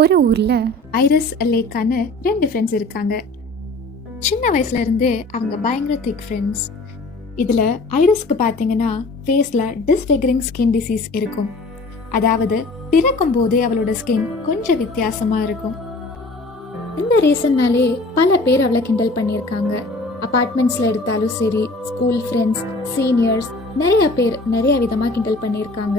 ஒரு ஊர்ல iris லேக்கான்னு 2 friends இருக்காங்க. சின்ன வயசுல இருந்தே அவங்க பயங்கர திக் ஃப்ரெண்ட்ஸ். இதுல ஐரிஸ்க்கு பாத்தீங்கன்னா ஃபேஸ்ல டிஸ்ஃபிகரிங் ஸ்கின் டிசீஸ் இருக்கும். அதாவது பிறக்கும் போதே அவளோட ஸ்கின் கொஞ்சம் வித்தியாசமா இருக்கும். இந்த ரீசன்னாலே பல பேர் அவளை கிண்டல் பண்ணியிருக்காங்க. அபார்ட்மெண்ட்ஸ்ல எடுத்தாலும் சரி, ஸ்கூல் ஃப்ரெண்ட்ஸ், சீனியர்ஸ், நிறைய பேர் நிறைய விதமா கிண்டல் பண்ணியிருக்காங்க.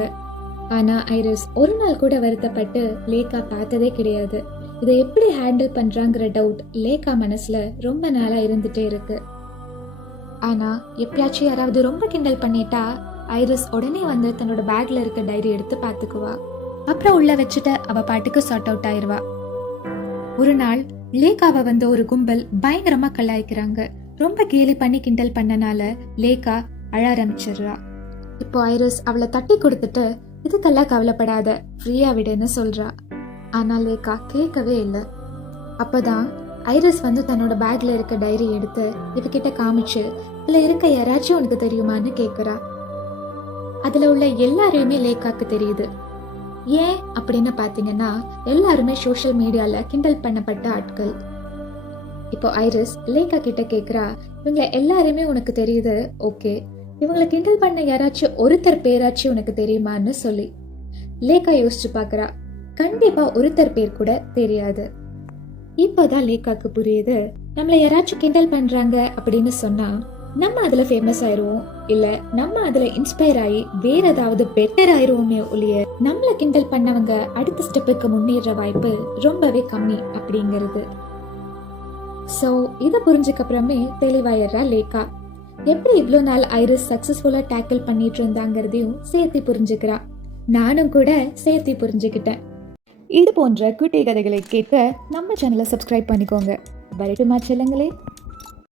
ஆனா ஐரிஸ் ஒரு நாள் கூட வருத்தப்பட்டு லேக்கா பார்த்ததே கிடையாது. இதை எப்படி ஹேண்டில் பண்றாங்கிற டவுட் லேக்கா மனசுல ரொம்ப நாளா இருந்துட்டே இருக்கு. ஆனா எப்பயாச்சும் யாராவது ரொம்ப கிண்டல் பண்ணிட்டா ஐரிஸ் உடனே வந்து தன்னோட பேக்ல இருக்க டைரி எடுத்து பார்த்துக்குவா. அப்புறம் உள்ள வச்சுட்டு அவ பாட்டுக்கு சார்ட் அவுட் ஆயிருவா. ஒரு நாள் லேக்காவை வந்து ஒரு கும்பல் பயங்கரமா கலாய்க்கிறாங்க. ரொம்ப கேலி பண்ணி கிண்டல் பண்ணனால லேக்கா அழ ஆரம்பிச்சிடுறா. இப்போ ஐரிஸ் அவளை தட்டி கொடுத்துட்டு இதுக்கெல்லாம் கவலைப்படாத, ஃப்ரீயா விடுன்னு சொல்றா. ஆனா லேக்கா கேட்கவே இல்லை. அப்பதான் ஐரிஸ் வந்து தன்னோட பேக்ல இருக்க டைரி எடுத்து இவகிட்ட காமிச்சு இதுல இருக்க யாராச்சும் உனக்கு தெரியுமான்னு கேக்குறா. அதுல உள்ள எல்லாரையுமே லேக்காக்கு தெரியுது. ஏன் அப்படின்னு பாத்தீங்கன்னா எல்லாருமே சோஷியல் மீடியால கிண்டல் பண்ணப்பட்ட ஆட்கள். இப்போ ஐரிஸ் லேக்கா கிட்ட கேக்குறா, இவங்க எல்லாருமே உனக்கு தெரியுது, ஓகே, இவங்களை கிண்டல் பண்ண யாராச்சும் ஒருத்தர் பேராச்சும் உனக்கு தெரியுமான்னு சொல்லி. லேக்கா யோசிச்சு பாக்குறா. கண்டிப்பா ஒருத்தர் பேர் கூட தெரியாது. இப்போதான் லேக்காக்கு புரியுது, நம்மள யாராச்சும் கிண்டல் பண்றாங்க அப்படின்னு சொன்னா நம்ம அதுல ஃபேமஸ் ஆயிருவோம், இல்ல நம்ம அதுல இன்ஸ்பயர் ஆகி வேற ஏதாவது பெட்டர் ஆயிருவோமே ஒழிய நம்மள கிண்டல் பண்ணவங்க அடுத்த ஸ்டெப்புக்கு முன்னேற வாய்ப்பு ரொம்பவே கம்மி அப்படிங்கிறது. சோ இதை புரிஞ்சுக்க அப்புறமே தெளிவாயிடுறா லேக்கா. எப்படி இவ்வளோ நாள் ஐரிஸ் சக்சஸ்ஃபுல்லா டேக்கிள் பண்ணிட்டு இருந்தாங்கிறதையும் சேர்த்து புரிஞ்சுக்கிறா. நானும் கூட சேர்த்து புரிஞ்சுக்கிட்டேன். இது போன்ற குட்டி கதைகளை கேட்க நம்ம சேனலை சப்ஸ்கிரைப் பண்ணிக்கோங்க. வரட்டுமா செல்லுங்களே.